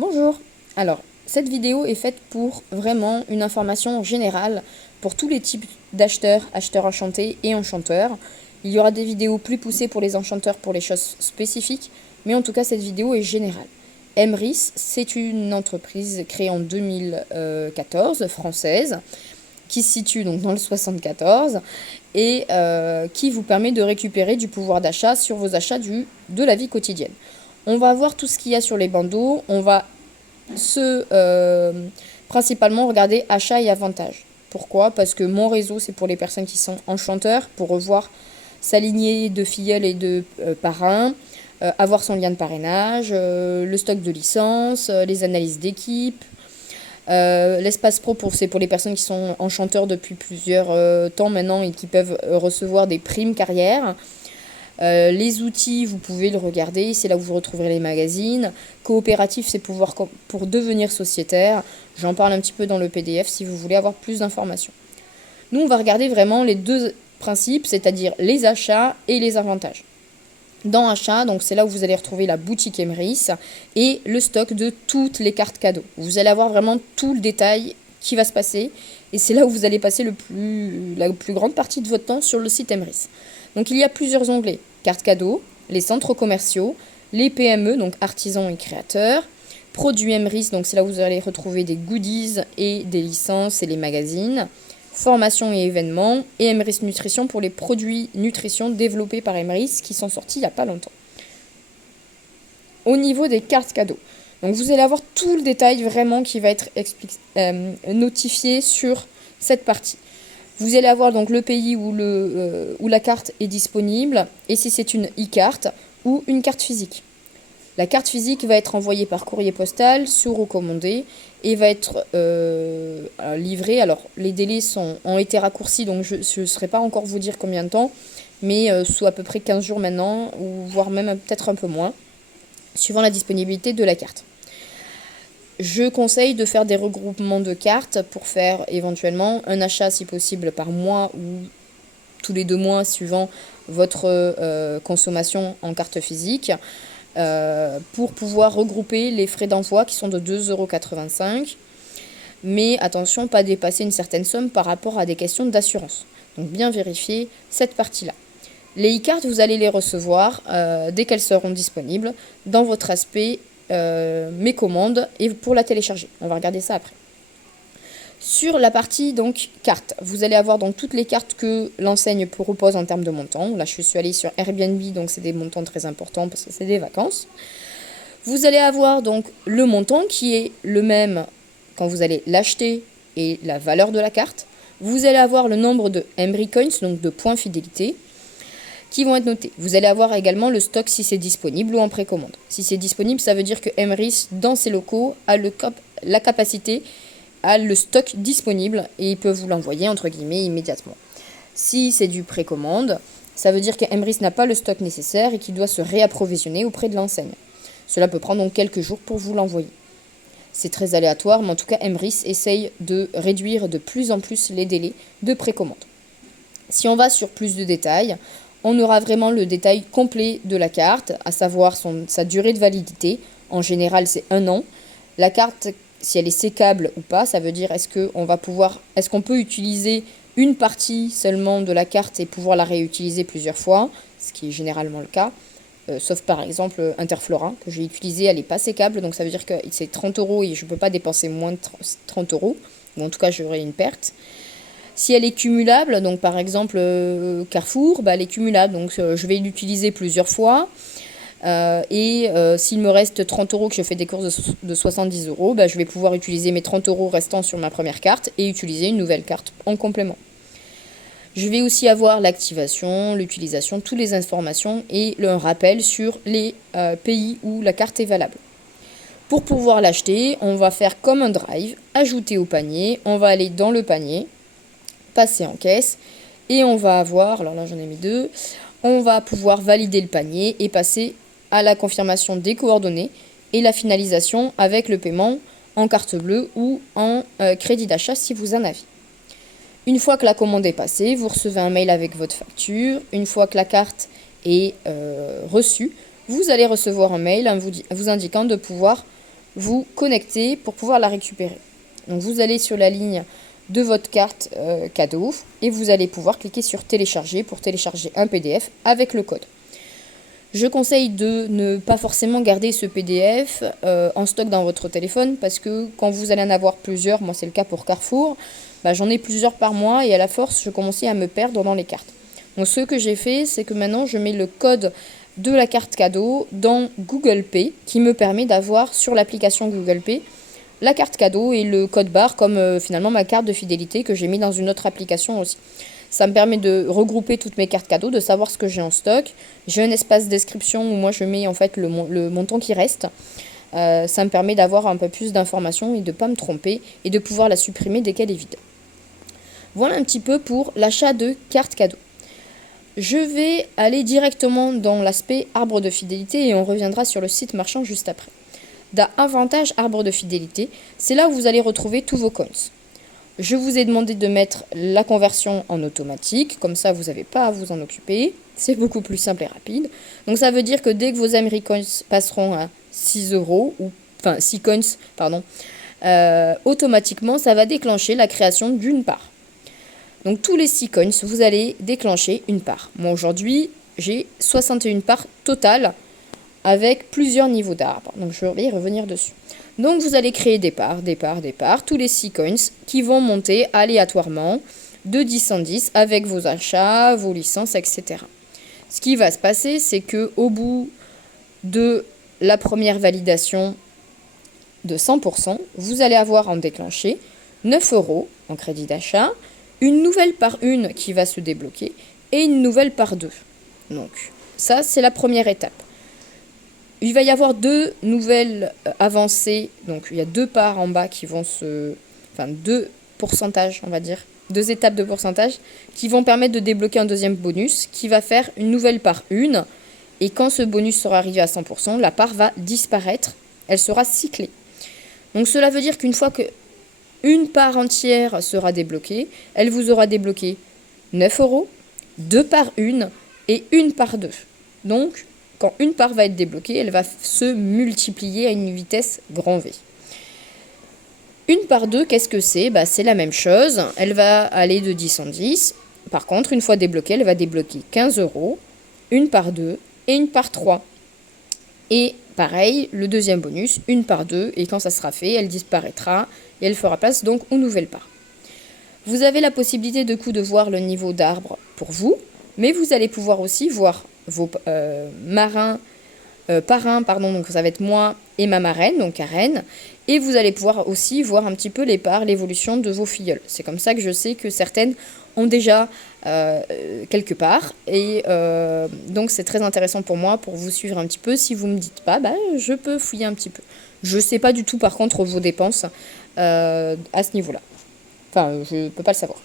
Bonjour. Alors, cette vidéo est faite pour vraiment une information générale pour tous les types d'acheteurs, acheteurs enchantés et enchanteurs. Il y aura des vidéos plus poussées pour les enchanteurs pour les choses spécifiques, mais en tout cas cette vidéo est générale. Emrys, c'est une entreprise créée en 2014, française, qui se situe donc dans le 74 et qui vous permet de récupérer du pouvoir d'achat sur vos achats de la vie quotidienne. On va voir tout ce qu'il y a sur les bandeaux, on va principalement regarder achats et avantages. Pourquoi? Parce que mon réseau, c'est pour les personnes qui sont enchanteurs, pour revoir sa lignée de filleuls et de parrains, avoir son lien de parrainage, le stock de licences, les analyses d'équipe. L'espace pro, c'est pour les personnes qui sont enchanteurs depuis plusieurs temps maintenant et qui peuvent recevoir des primes carrière. Les outils, vous pouvez le regarder, c'est là où vous retrouverez les magazines. Coopératif, c'est pour devenir sociétaire. J'en parle un petit peu dans le PDF si vous voulez avoir plus d'informations. Nous, on va regarder vraiment les deux principes, c'est-à-dire les achats et les avantages. Dans achats, donc c'est là où vous allez retrouver la boutique Emrys et le stock de toutes les cartes cadeaux. Vous allez avoir vraiment tout le détail qui va se passer et c'est là où vous allez passer la plus grande partie de votre temps sur le site Emrys. Donc il y a plusieurs onglets. Cartes cadeaux, les centres commerciaux, les PME, donc artisans et créateurs, produits Emrys, donc c'est là où vous allez retrouver des goodies et des licences et les magazines, formation et événements, et Emrys Nutrition pour les produits nutrition développés par Emrys qui sont sortis il n'y a pas longtemps. Au niveau des cartes cadeaux, donc vous allez avoir tout le détail vraiment qui va être notifié sur cette partie. Vous allez avoir donc le pays où la carte est disponible et si c'est une e-carte ou une carte physique. La carte physique va être envoyée par courrier postal, sous-recommandé et va être livrée. Alors les délais ont été raccourcis donc je ne saurais pas encore vous dire combien de temps, mais sous à peu près 15 jours maintenant ou voire même peut-être un peu moins, suivant la disponibilité de la carte. Je conseille de faire des regroupements de cartes pour faire éventuellement un achat si possible par mois ou tous les 2 mois suivant votre consommation en carte physique pour pouvoir regrouper les frais d'envoi qui sont de 2,85 €. Mais attention, pas dépasser une certaine somme par rapport à des questions d'assurance. Donc bien vérifier cette partie-là. Les e-cartes, vous allez les recevoir dès qu'elles seront disponibles dans votre aspect mes commandes et pour la télécharger. On va regarder ça après. Sur la partie donc cartes, vous allez avoir donc toutes les cartes que l'enseigne propose en termes de montant. Là, je suis allée sur Airbnb, donc c'est des montants très importants parce que c'est des vacances. Vous allez avoir donc le montant qui est le même quand vous allez l'acheter et la valeur de la carte. Vous allez avoir le nombre de Emry Coins, donc de points fidélité, qui vont être notés. Vous allez avoir également le stock si c'est disponible ou en précommande. Si c'est disponible, ça veut dire que Emrys, dans ses locaux, a la capacité, a le stock disponible et il peut vous l'envoyer, entre guillemets, immédiatement. Si c'est du précommande, ça veut dire que Emrys n'a pas le stock nécessaire et qu'il doit se réapprovisionner auprès de l'enseigne. Cela peut prendre donc quelques jours pour vous l'envoyer. C'est très aléatoire, mais en tout cas, Emrys essaye de réduire de plus en plus les délais de précommande. Si on va sur plus de détails, on aura vraiment le détail complet de la carte, à savoir sa durée de validité. En général, c'est 1 an. La carte, si elle est sécable ou pas, ça veut dire est-ce qu'on peut utiliser une partie seulement de la carte et pouvoir la réutiliser plusieurs fois, ce qui est généralement le cas. Sauf par exemple Interflora, que j'ai utilisé, elle n'est pas sécable, donc ça veut dire que c'est 30 € et je ne peux pas dépenser moins de 30 €, ou en tout cas j'aurai une perte. Si elle est cumulable, donc par exemple Carrefour, elle est cumulable, donc je vais l'utiliser plusieurs fois. S'il me reste 30 € que je fais des courses de 70 €, je vais pouvoir utiliser mes 30 € restants sur ma première carte et utiliser une nouvelle carte en complément. Je vais aussi avoir l'activation, l'utilisation, toutes les informations et un rappel sur les pays où la carte est valable. Pour pouvoir l'acheter, on va faire comme un drive, ajouter au panier, on va aller dans le panier, passer en caisse et on va avoir, alors là j'en ai mis 2, on va pouvoir valider le panier et passer à la confirmation des coordonnées et la finalisation avec le paiement en carte bleue ou en crédit d'achat si vous en avez. Une fois que la commande est passée, vous recevez un mail avec votre facture. Une fois que la carte est reçue, vous allez recevoir un mail vous indiquant de pouvoir vous connecter pour pouvoir la récupérer. Donc vous allez sur la ligne de votre carte cadeau et vous allez pouvoir cliquer sur télécharger pour télécharger un PDF avec le code. Je conseille de ne pas forcément garder ce PDF en stock dans votre téléphone parce que quand vous allez en avoir plusieurs, moi c'est le cas pour Carrefour, j'en ai plusieurs par mois et à la force je commençais à me perdre dans les cartes. Donc ce que j'ai fait, c'est que maintenant je mets le code de la carte cadeau dans Google Pay qui me permet d'avoir sur l'application Google Pay la carte cadeau et le code barre comme finalement ma carte de fidélité que j'ai mis dans une autre application aussi. Ça me permet de regrouper toutes mes cartes cadeaux, de savoir ce que j'ai en stock. J'ai un espace description où moi je mets en fait le montant qui reste. Ça me permet d'avoir un peu plus d'informations et de ne pas me tromper et de pouvoir la supprimer dès qu'elle est vide. Voilà un petit peu pour l'achat de cartes cadeaux. Je vais aller directement dans l'aspect arbre de fidélité et on reviendra sur le site marchand juste après. Dans Avantage arbre de fidélité, c'est là où vous allez retrouver tous vos coins. Je vous ai demandé de mettre la conversion en automatique, comme ça vous n'avez pas à vous en occuper, c'est beaucoup plus simple et rapide. Donc ça veut dire que dès que vos Americoins passeront à 6 euros, enfin 6 coins, pardon, automatiquement ça va déclencher la création d'une part. Donc tous les 6 coins, vous allez déclencher une part. Moi aujourd'hui, j'ai 61 parts totales avec plusieurs niveaux d'arbres, donc je vais y revenir dessus. Donc vous allez créer des parts, tous les 6 coins qui vont monter aléatoirement de 10 en 10 avec vos achats, vos licences, etc. Ce qui va se passer, c'est que au bout de la première validation de 100%, vous allez avoir en déclenché 9 euros en crédit d'achat, une nouvelle part 1 qui va se débloquer et une nouvelle part 2. Donc ça, c'est la première étape. Il va y avoir 2 nouvelles avancées, donc il y a 2 parts en bas qui vont enfin 2 pourcentages, on va dire, 2 étapes de pourcentage qui vont permettre de débloquer un deuxième bonus qui va faire une nouvelle part 1. Et quand ce bonus sera arrivé à 100%, la part va disparaître, elle sera cyclée. Donc cela veut dire qu'une fois qu'une part entière sera débloquée, elle vous aura débloqué 9 euros, 2 parts 1 et une part 2. Donc quand une part va être débloquée, elle va se multiplier à une vitesse grand V. Une part 2, qu'est-ce que c'est ? C'est la même chose. Elle va aller de 10 en 10. Par contre, une fois débloquée, elle va débloquer 15 euros, une part 2 et une part 3. Et pareil, le deuxième bonus, une part 2. Et quand ça sera fait, elle disparaîtra et elle fera place donc aux nouvelles parts. Vous avez la possibilité de voir le niveau d'arbre pour vous, mais vous allez pouvoir aussi voir vos parrains, donc ça va être moi et ma marraine, donc Karen, et vous allez pouvoir aussi voir un petit peu les parts, l'évolution de vos filleuls. C'est comme ça que je sais que certaines ont déjà quelque part, et donc c'est très intéressant pour moi, pour vous suivre un petit peu. Si vous ne me dites pas, je peux fouiller un petit peu. Je ne sais pas du tout par contre vos dépenses à ce niveau-là. Enfin, je ne peux pas le savoir.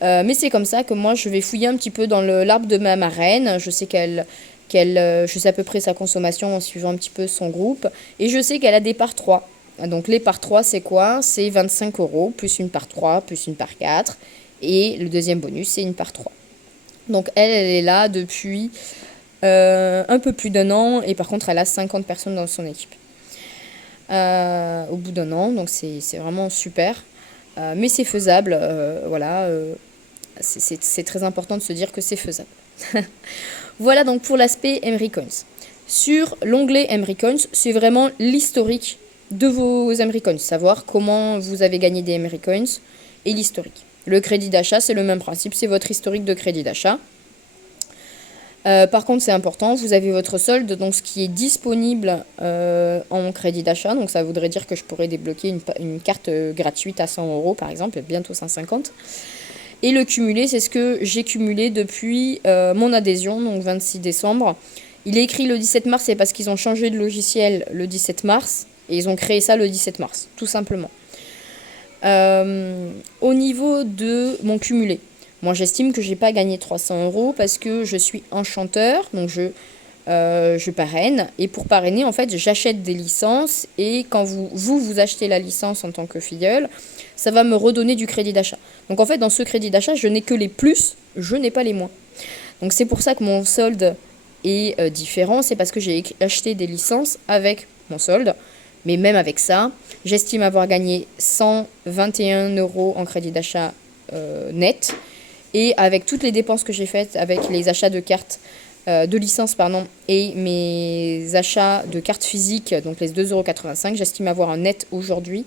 Mais c'est comme ça que moi je vais fouiller un petit peu dans l'arbre de ma marraine. Je sais je sais à peu près sa consommation en suivant un petit peu son groupe. Et je sais qu'elle a des parts 3. Donc les parts 3 c'est quoi ? C'est 25 euros plus une part 3 plus une part 4. Et le deuxième bonus c'est une part 3. Donc elle est là depuis un peu plus d'1 an. Et par contre elle a 50 personnes dans son équipe. Au bout d'1 an, donc c'est vraiment super. Mais c'est faisable, voilà. C'est très important de se dire que c'est faisable. Voilà donc pour l'aspect Emerycoins. Sur l'onglet Emerycoins, c'est vraiment l'historique de vos Emerycoins, savoir comment vous avez gagné des Emerycoins et l'historique. Le crédit d'achat, c'est le même principe, c'est votre historique de crédit d'achat. Par contre, c'est important, vous avez votre solde, donc ce qui est disponible en crédit d'achat. Donc ça voudrait dire que je pourrais débloquer une carte gratuite à 100 euros, par exemple, bientôt 150. Et le cumulé, c'est ce que j'ai cumulé depuis mon adhésion, donc 26 décembre. Il est écrit le 17 mars, c'est parce qu'ils ont changé de logiciel le 17 mars. Et ils ont créé ça le 17 mars, tout simplement. Au niveau de mon cumulé, moi j'estime que j'ai pas gagné 300 euros parce que je suis enchanteur, donc je parraine. Et pour parrainer, en fait, j'achète des licences. Et quand vous achetez la licence en tant que filleule, ça va me redonner du crédit d'achat. Donc en fait, dans ce crédit d'achat, je n'ai que les plus, je n'ai pas les moins. Donc c'est pour ça que mon solde est différent. C'est parce que j'ai acheté des licences avec mon solde. Mais même avec ça, j'estime avoir gagné 121 € en crédit d'achat net. Et avec toutes les dépenses que j'ai faites, avec les achats de cartes de licence et mes achats de cartes physiques, donc les 2,85 €, j'estime avoir un net aujourd'hui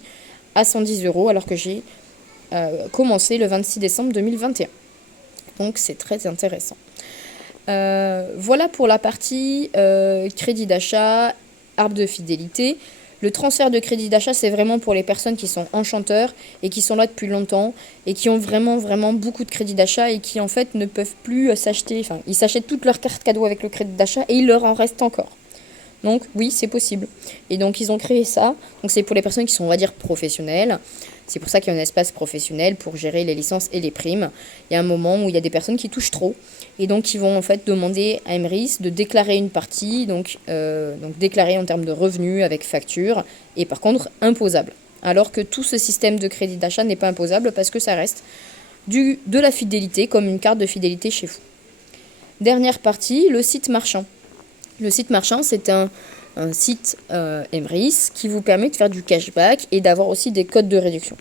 à 110 € alors que j'ai commencé le 26 décembre 2021. Donc c'est très intéressant. Voilà pour la partie crédit d'achat, arbre de fidélité. Le transfert de crédit d'achat, c'est vraiment pour les personnes qui sont enchanteurs et qui sont là depuis longtemps et qui ont vraiment, vraiment beaucoup de crédit d'achat et qui, en fait, ne peuvent plus s'acheter. Enfin, ils s'achètent toutes leurs cartes cadeaux avec le crédit d'achat et il leur en reste encore. Donc, oui, c'est possible. Et donc, ils ont créé ça. Donc, c'est pour les personnes qui sont, on va dire, professionnelles. C'est pour ça qu'il y a un espace professionnel pour gérer les licences et les primes. Il y a un moment où il y a des personnes qui touchent trop. Et donc, ils vont en fait demander à Emrys de déclarer une partie, donc déclarer en termes de revenus avec facture, et par contre imposable. Alors que tout ce système de crédit d'achat n'est pas imposable parce que ça reste de la fidélité comme une carte de fidélité chez vous. Dernière partie, le site marchand. Le site marchand, c'est un site Emrys qui vous permet de faire du cashback et d'avoir aussi des codes de réduction.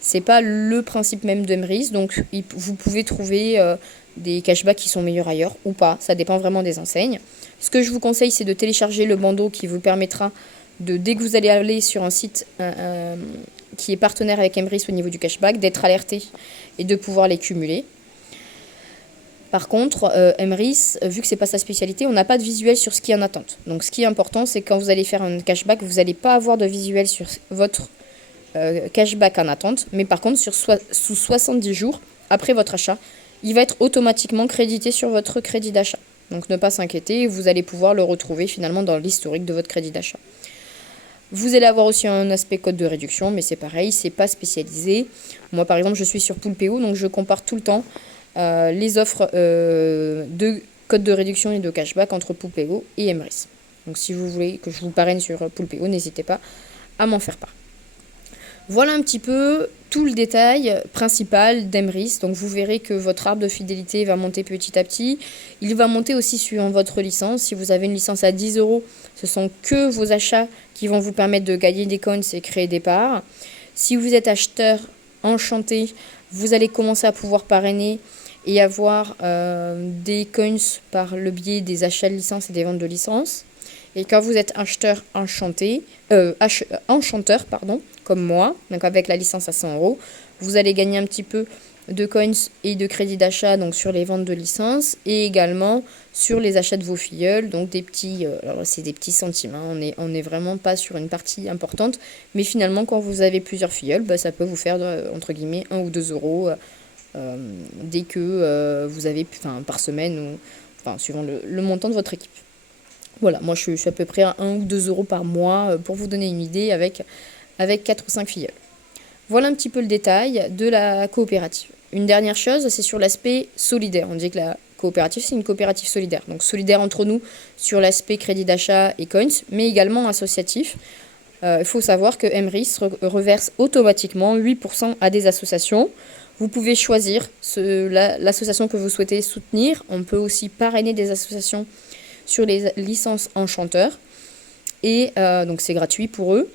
C'est pas le principe même d'Emrys, donc vous pouvez trouver des cashbacks qui sont meilleurs ailleurs ou pas, ça dépend vraiment des enseignes. Ce que je vous conseille, c'est de télécharger le bandeau qui vous permettra dès que vous allez aller sur un site qui est partenaire avec Emrys au niveau du cashback, d'être alerté et de pouvoir les cumuler. Par contre, Emrys, vu que c'est pas sa spécialité, on n'a pas de visuel sur ce qui est en attente. Donc ce qui est important, c'est quand vous allez faire un cashback, vous n'allez pas avoir de visuel sur votre cashback en attente, mais par contre, sous 70 jours après votre achat, il va être automatiquement crédité sur votre crédit d'achat. Donc ne pas s'inquiéter, vous allez pouvoir le retrouver finalement dans l'historique de votre crédit d'achat. Vous allez avoir aussi un aspect code de réduction, mais c'est pareil, c'est pas spécialisé. Moi par exemple, je suis sur Poolpeo, donc je compare tout le temps les offres de code de réduction et de cashback entre Poolpeo et Emrys. Donc si vous voulez que je vous parraine sur Poolpeo, n'hésitez pas à m'en faire part. Voilà un petit peu tout le détail principal d'Emrys. Donc vous verrez que votre arbre de fidélité va monter petit à petit. Il va monter aussi suivant votre licence. Si vous avez une licence à 10 €, ce sont que vos achats qui vont vous permettre de gagner des coins et créer des parts. Si vous êtes acheteur enchanté, vous allez commencer à pouvoir parrainer et avoir des coins par le biais des achats de licence et des ventes de licence. Et quand vous êtes acheteur enchanteur, comme moi, donc avec la licence à 100 €, vous allez gagner un petit peu de coins et de crédit d'achat donc sur les ventes de licence et également sur les achats de vos filleuls, donc des petits, alors c'est des petits centimes, hein, on est vraiment pas sur une partie importante, mais finalement quand vous avez plusieurs filleuls, ça peut vous faire entre guillemets 1 ou 2 € dès que vous avez par semaine ou suivant le montant de votre équipe. Voilà, moi je suis à peu près à 1 ou 2 € par mois pour vous donner une idée avec 4 ou 5 filleuls. Voilà un petit peu le détail de la coopérative. Une dernière chose, c'est sur l'aspect solidaire. On dit que la coopérative, c'est une coopérative solidaire. Donc solidaire entre nous sur l'aspect crédit d'achat et coins, mais également associatif. Il faut savoir que Emrys reverse automatiquement 8% à des associations. Vous pouvez choisir l'association que vous souhaitez soutenir. On peut aussi parrainer des associations sur les licences enchanteurs. Et donc c'est gratuit pour eux.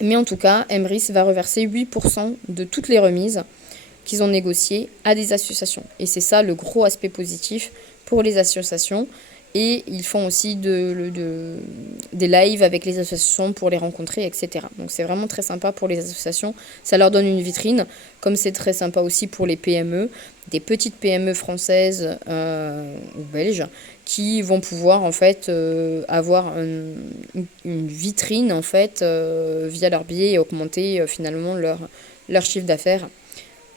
Mais en tout cas, Emrys va reverser 8% de toutes les remises qu'ils ont négociées à des associations. Et c'est ça le gros aspect positif pour les associations. Et ils font aussi des lives avec les associations pour les rencontrer, etc. Donc c'est vraiment très sympa pour les associations. Ça leur donne une vitrine, comme c'est très sympa aussi pour les PME, des petites PME françaises ou belges, qui vont pouvoir en fait avoir une vitrine en fait via leur biais et augmenter finalement leur chiffre d'affaires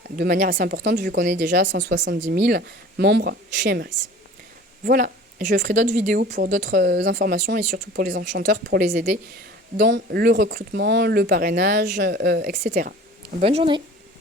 de manière assez importante vu qu'on est déjà 170 000 membres chez Emrys. Voilà. Je ferai d'autres vidéos pour d'autres informations et surtout pour les enchanteurs pour les aider dans le recrutement, le parrainage, etc. Bonne journée!